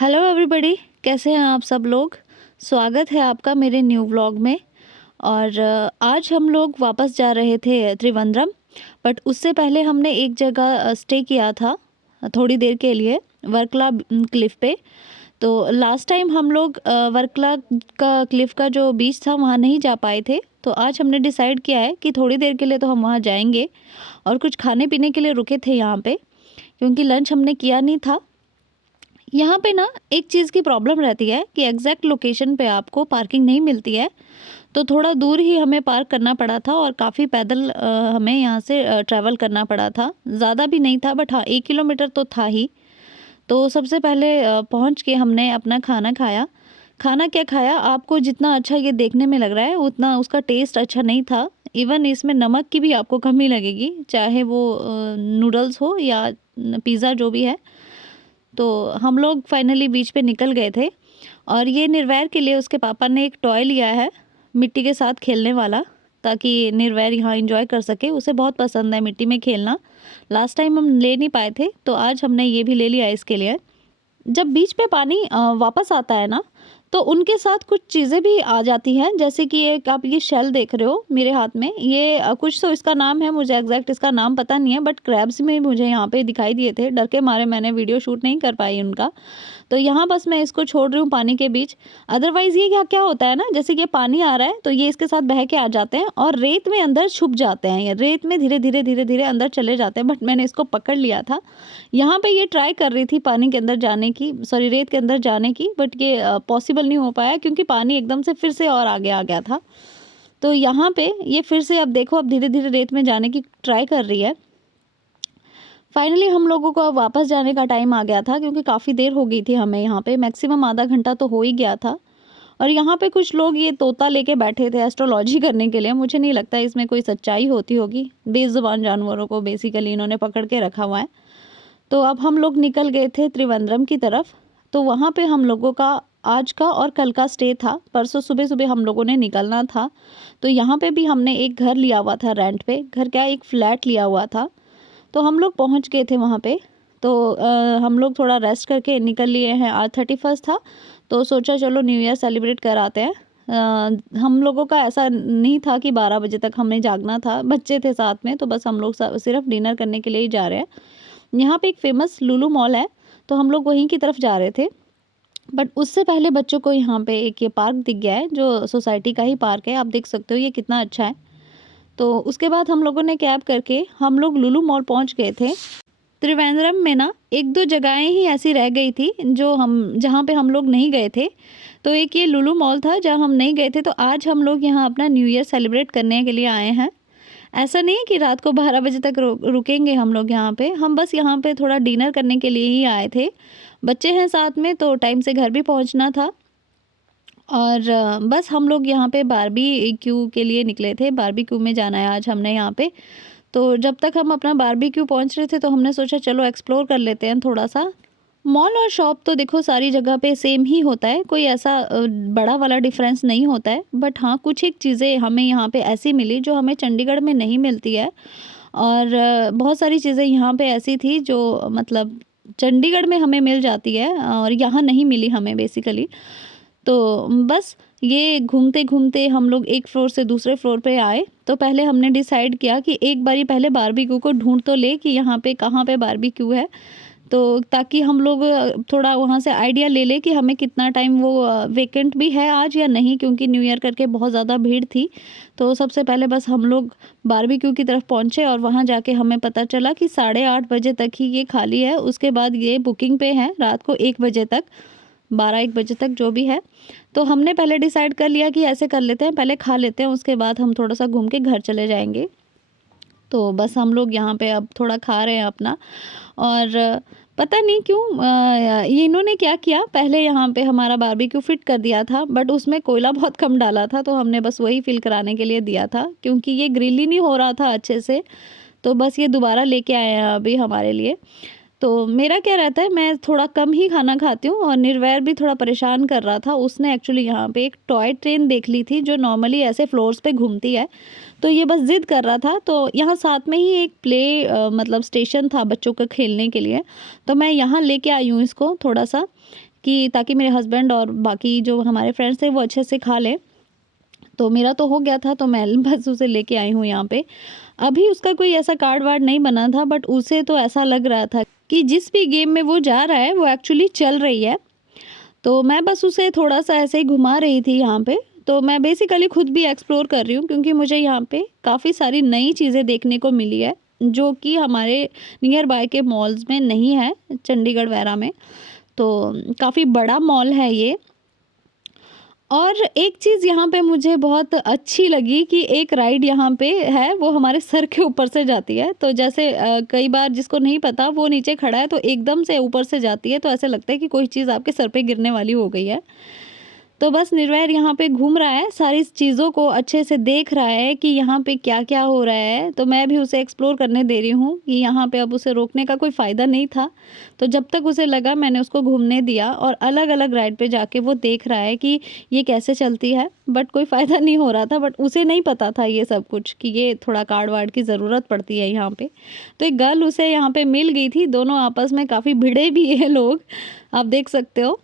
Hello everybody, कैसे हैं आप सब लोग। स्वागत है आपका मेरे न्यू व्लॉग में। और आज हम लोग वापस जा रहे थे त्रिवेंद्रम। बट उससे पहले हमने एक जगह स्टे किया था थोड़ी देर के लिए, वर्कला क्लिफ पे। तो लास्ट टाइम हम लोग वर्कला का क्लिफ का जो बीच था वहाँ नहीं जा पाए थे। तो आज हमने डिसाइड किया है कि थोड़ी देर के लिए तो हम वहाँ जाएंगे और कुछ खाने पीने के लिए रुके थे यहाँ पे, क्योंकि लंच हमने किया नहीं था। यहाँ पे ना एक चीज़ की प्रॉब्लम रहती है कि एग्जैक्ट लोकेशन पे आपको पार्किंग नहीं मिलती है। तो थोड़ा दूर ही हमें पार्क करना पड़ा था और काफ़ी पैदल हमें यहाँ से ट्रैवल करना पड़ा था। ज़्यादा भी नहीं था, बट हाँ 1 किलोमीटर तो था ही। तो सबसे पहले पहुँच के हमने अपना खाना खाया। खाना क्या खाया, आपको जितना अच्छा ये देखने में लग रहा है उतना उसका टेस्ट अच्छा नहीं था। इवन इसमें नमक की भी आपको कमी लगेगी, चाहे वो नूडल्स हो या पिज़्ज़ा जो भी है। तो हम लोग फाइनली बीच पे निकल गए थे। और ये निर्वैर के लिए उसके पापा ने एक टॉय लिया है मिट्टी के साथ खेलने वाला, ताकि निर्वैर यहाँ एंजॉय कर सके। उसे बहुत पसंद है मिट्टी में खेलना। लास्ट टाइम हम ले नहीं पाए थे तो आज हमने ये भी ले लिया इसके लिए। जब बीच पे पानी वापस आता है ना, तो उनके साथ कुछ चीज़ें भी आ जाती हैं। जैसे कि एक आप ये शेल देख रहे हो मेरे हाथ में, ये कुछ तो इसका नाम है, मुझे एग्जैक्ट इसका नाम पता नहीं है, बट क्रैब्स में मुझे यहाँ पे दिखाई दिए थे। डर के मारे मैंने वीडियो शूट नहीं कर पाई उनका। तो यहाँ बस मैं इसको छोड़ रही हूँ पानी के बीच। अदरवाइज़ ये क्या क्या होता है ना, जैसे कि ये पानी आ रहा है तो ये इसके साथ बह के आ जाते हैं और रेत में अंदर छुप जाते हैं। ये रेत में धीरे धीरे धीरे धीरे अंदर चले जाते हैं। बट मैंने इसको पकड़ लिया था। यहाँ पे ये ट्राई कर रही थी पानी के अंदर जाने की, सॉरी रेत के अंदर जाने की, बट ये पॉसिबल नहीं हो पाया क्योंकि पानी एकदम से फिर से और आगे आ गया था। तो यहाँ पे ये फिर से अब देखो, अब धीरे धीरे रेत में जाने की ट्राई कर रही है। फाइनली हम लोगों को अब वापस जाने का टाइम आ गया था, क्योंकि काफ़ी देर हो गई थी हमें यहाँ पे, मैक्सिमम आधा घंटा तो हो ही गया था। और यहाँ पे कुछ लोग ये तोता लेके बैठे थे एस्ट्रोलॉजी करने के लिए। मुझे नहीं लगता इसमें कोई सच्चाई होती होगी। बेज़ुबान जानवरों को बेसिकली इन्होंने पकड़ के रखा हुआ है। तो अब हम लोग निकल गए थे त्रिवेंद्रम की तरफ। तो वहाँ पे हम लोगों का आज का और कल का स्टे था। परसों सुबह सुबह हम लोगों ने निकलना था। तो यहाँ पे भी हमने एक घर लिया हुआ था रेंट पे। घर क्या, एक फ्लैट लिया हुआ था। तो हम लोग पहुँच गए थे वहाँ पे। तो हम लोग थोड़ा रेस्ट करके निकल लिए हैं। आज 31 था तो सोचा चलो न्यू ईयर सेलिब्रेट कराते हैं। हम लोगों का ऐसा नहीं था कि 12 बजे तक हमें जागना था। बच्चे थे साथ में, तो बस हम लोग सिर्फ डिनर करने के लिए ही जा रहे हैं। यहाँ पे एक फ़ेमस लुलु मॉल है, तो हम लोग वहीं की तरफ जा रहे थे। बट उससे पहले बच्चों को यहाँ पे एक ये पार्क दिख गया है, जो सोसाइटी का ही पार्क है। आप देख सकते हो ये कितना अच्छा है। तो उसके बाद हम लोगों ने कैब करके हम लोग लुलु मॉल पहुँच गए थे। त्रिवेंद्रम में ना एक दो जगहें ही ऐसी रह गई थी जो जहाँ पे हम लोग नहीं गए थे। तो एक ये लुलु मॉल था जहाँ हम नहीं गए थे। तो आज हम लोग यहाँ अपना न्यू ईयर सेलिब्रेट करने के लिए आए हैं। ऐसा नहीं है कि रात को 12 बजे तक रुकेंगे हम लोग यहाँ पे। हम बस यहाँ पे थोड़ा डिनर करने के लिए ही आए थे। बच्चे हैं साथ में तो टाइम से घर भी पहुँचना था। और बस हम लोग यहाँ पे बारबेक्यू के लिए निकले थे। बारबेक्यू में जाना है आज हमने यहाँ पे। तो जब तक हम अपना बारबेक्यू पहुँच रहे थे तो हमने सोचा चलो एक्सप्लोर कर लेते हैं थोड़ा सा। मॉल और शॉप तो देखो सारी जगह पे सेम ही होता है, कोई ऐसा बड़ा वाला डिफरेंस नहीं होता है। बट हाँ कुछ एक चीज़ें हमें यहाँ पे ऐसी मिली जो हमें चंडीगढ़ में नहीं मिलती है। और बहुत सारी चीज़ें यहाँ पे ऐसी थी जो मतलब चंडीगढ़ में हमें मिल जाती है और यहाँ नहीं मिली हमें बेसिकली। तो बस ये घूमते घूमते हम लोग एक फ्लोर से दूसरे फ्लोर पे आए। तो पहले हमने डिसाइड किया कि एक बारी पहले बारबेक्यू को ढूंढ तो ले कि यहाँ पे कहाँ पे बारबेक्यू है, तो ताकि हम लोग थोड़ा वहाँ से आइडिया ले लें कि हमें कितना टाइम वो वेकेंट भी है आज या नहीं, क्योंकि न्यू ईयर करके बहुत ज़्यादा भीड़ थी। तो सबसे पहले बस हम लोग बारबेक्यू की तरफ पहुँचे और वहाँ जाके हमें पता चला कि 8:30 बजे तक ही ये खाली है। उसके बाद ये बुकिंग पे है रात को 1 बजे तक, 12-1 बजे तक जो भी है। तो हमने पहले डिसाइड कर लिया कि ऐसे कर लेते हैं, पहले खा लेते हैं, उसके बाद हम थोड़ा सा घूम के घर चले जाएंगे। तो बस हम लोग यहाँ पे अब थोड़ा खा रहे हैं अपना। और पता नहीं क्यों ये इन्होंने क्या किया, पहले यहाँ पे हमारा बारबेक्यू फिट कर दिया था बट उसमें कोयला बहुत कम डाला था। तो हमने बस वही फिल कराने के लिए दिया था, क्योंकि ये ग्रिल ही नहीं हो रहा था अच्छे से। तो बस ये दोबारा लेके आए हैं अभी हमारे लिए। तो मेरा क्या रहता है, मैं थोड़ा कम ही खाना खाती हूँ और निर्वैर भी थोड़ा परेशान कर रहा था। उसने एक्चुअली यहाँ पे एक टॉय ट्रेन देख ली थी जो नॉर्मली ऐसे फ्लोर्स पे घूमती है, तो ये बस ज़िद कर रहा था। तो यहाँ साथ में ही एक मतलब स्टेशन था बच्चों को खेलने के लिए, तो मैं यहाँ लेके आई हूँ इसको थोड़ा-सा, कि ताकि मेरे हस्बैंड और बाकी जो हमारे फ्रेंड्स थे वो अच्छे से खा लें। तो मेरा तो हो गया था, तो मैं बस उसे लेके आई हूँ यहाँ पे। अभी उसका कोई ऐसा कार्ड वार्ड नहीं बना था, बट उसे तो ऐसा लग रहा था कि जिस भी गेम में वो जा रहा है वो एक्चुअली चल रही है। तो मैं बस उसे थोड़ा-सा ऐसे ही घुमा रही थी यहाँ पे। तो मैं बेसिकली खुद भी एक्सप्लोर कर रही हूँ, क्योंकि मुझे यहाँ पे काफ़ी सारी नई चीज़ें देखने को मिली है, जो कि हमारे नियर बाय के मॉल्स में नहीं है, चंडीगढ़ वगैरह में। तो काफ़ी बड़ा मॉल है ये। और एक चीज़ यहाँ पे मुझे बहुत अच्छी लगी कि एक राइड यहाँ पे है, वो हमारे सर के ऊपर से जाती है। तो जैसे कई बार जिसको नहीं पता वो नीचे खड़ा है तो एकदम से ऊपर से जाती है, तो ऐसे लगता है कि कोई चीज़ आपके सर पे गिरने वाली हो गई है। तो बस निर्वैर यहाँ पे घूम रहा है, सारी चीज़ों को अच्छे से देख रहा है कि यहाँ पे क्या-क्या हो रहा है। तो मैं भी उसे एक्सप्लोर करने दे रही हूँ कि यहाँ पे अब उसे रोकने का कोई फ़ायदा नहीं था। तो जब तक उसे लगा मैंने उसको घूमने दिया, और अलग-अलग राइड पे जाके वो देख रहा है कि ये कैसे चलती है, बट कोई फ़ायदा नहीं हो रहा था। बट उसे नहीं पता था ये सब कुछ, कि ये थोड़ा कार्ड वार्ड की ज़रूरत पड़ती है यहाँ पे। तो एक गर्ल उसे यहाँ पे मिल गई थी, दोनों आपस में काफ़ी भिड़े भी हैं लोग, आप देख सकते हो।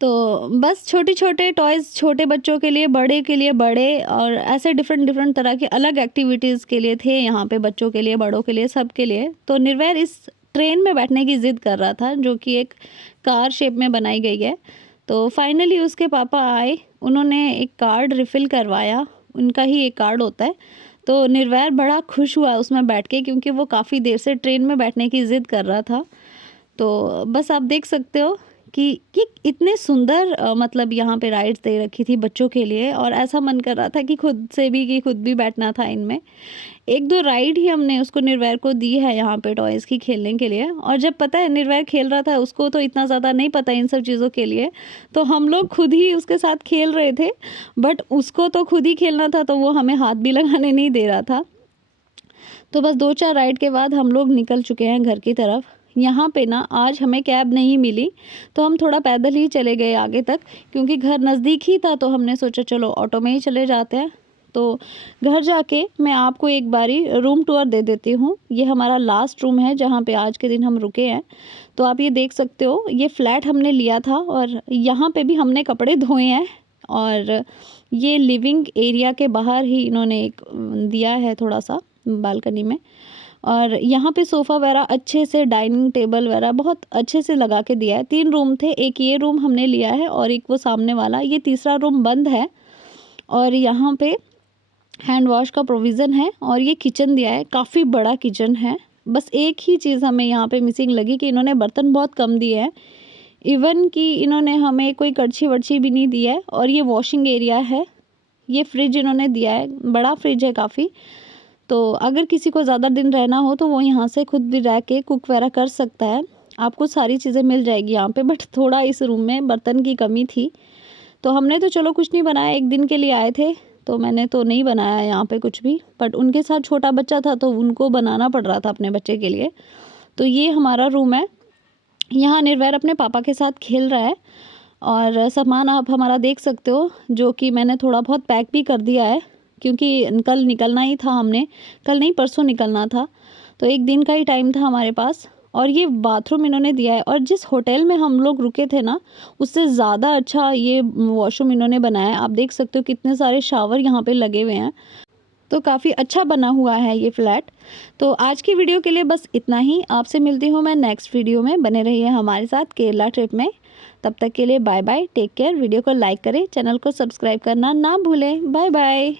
तो बस छोटे-छोटे टॉयज़ छोटे बच्चों के लिए, बड़े के लिए बड़े, और ऐसे डिफ़रेंट तरह की अलग एक्टिविटीज़ के लिए थे यहाँ पे, बच्चों के लिए, बड़ों के लिए, सबके लिए। तो निर्वैर इस ट्रेन में बैठने की ज़िद कर रहा था, जो कि एक कार शेप में बनाई गई है। तो फाइनली उसके पापा आए, उन्होंने एक कार्ड रिफ़िल करवाया, उनका ही एक कार्ड होता है। तो निर्वैर बड़ा खुश हुआ उसमें बैठ के, क्योंकि वो काफ़ी देर से ट्रेन में बैठने की ज़िद कर रहा था। तो बस आप देख सकते हो कि ये इतने सुंदर मतलब यहाँ पे राइड्स दे रखी थी बच्चों के लिए, और ऐसा मन कर रहा था कि खुद भी बैठना था इनमें। 1-2 राइड ही हमने उसको, निर्वैर को दी है यहाँ पे टॉयज़ की खेलने के लिए। और जब पता है निर्वैर खेल रहा था, उसको तो इतना ज़्यादा नहीं पता इन सब चीज़ों के लिए, तो हम लोग खुद ही उसके साथ खेल रहे थे। बट उसको तो खुद ही खेलना था, तो वो हमें हाथ भी लगाने नहीं दे रहा था। तो बस 2-4 राइड के बाद हम लोग निकल चुके हैं घर की तरफ। यहाँ पे ना आज हमें कैब नहीं मिली, तो हम थोड़ा पैदल ही चले गए आगे तक, क्योंकि घर नज़दीक ही था, तो हमने सोचा चलो ऑटो में ही चले जाते हैं। तो घर जाके मैं आपको एक बारी रूम टूर दे देती हूँ। ये हमारा लास्ट रूम है जहाँ पे आज के दिन हम रुके हैं। तो आप ये देख सकते हो, ये फ्लैट हमने लिया था, और यहाँ पे भी हमने कपड़े धोए हैं। और ये लिविंग एरिया के बाहर ही इन्होंने एक दिया है थोड़ा-सा बालकनी में। और यहाँ पे सोफ़ा वगैरह अच्छे से, डाइनिंग टेबल वगैरह बहुत अच्छे से लगा के दिया है। 3 रूम थे, एक ये रूम हमने लिया है और एक वो सामने वाला, ये तीसरा रूम बंद है। और यहाँ पे हैंड वॉश का प्रोविज़न है, और ये किचन दिया है, काफ़ी बड़ा किचन है। बस एक ही चीज़ हमें यहाँ पे मिसिंग लगी कि इन्होंने बर्तन बहुत कम दिए हैं। इवन कि इन्होंने हमें कोई कड़छी-वड़छी भी नहीं दी है। और ये वॉशिंग एरिया है, ये फ्रिज इन्होंने दिया है, बड़ा फ्रिज है काफ़ी। तो अगर किसी को ज़्यादा दिन रहना हो तो वो यहाँ से खुद भी रह के कुक वगैरह कर सकता है। आपको सारी चीज़ें मिल जाएगी यहाँ पे, बट थोड़ा इस रूम में बर्तन की कमी थी। तो हमने तो चलो कुछ नहीं बनाया, एक दिन के लिए आए थे, तो मैंने तो नहीं बनाया यहाँ पे कुछ भी। बट उनके साथ छोटा बच्चा था, तो उनको बनाना पड़ रहा था अपने बच्चे के लिए। तो ये हमारा रूम है, यहाँ निर्वैर अपने पापा के साथ खेल रहा है। और सामान आप हमारा देख सकते हो, जो कि मैंने थोड़ा बहुत पैक भी कर दिया है, क्योंकि कल निकलना ही था हमने, कल नहीं परसों निकलना था। तो एक दिन का ही टाइम था हमारे पास। और ये बाथरूम इन्होंने दिया है, और जिस होटल में हम लोग रुके थे ना, उससे ज़्यादा अच्छा ये वॉशरूम इन्होंने बनाया है। आप देख सकते हो कितने सारे शावर यहाँ पे लगे हुए हैं। तो काफ़ी अच्छा बना हुआ है ये फ्लैट। तो आज की वीडियो के लिए बस इतना ही। आपसे मिलती हूँ मैं नेक्स्ट वीडियो में। बने रहिए हमारे साथ केरला ट्रिप में। तब तक के लिए bye bye, take care. Video को लाइक करें, चैनल को सब्सक्राइब करना ना भूलें। Bye bye.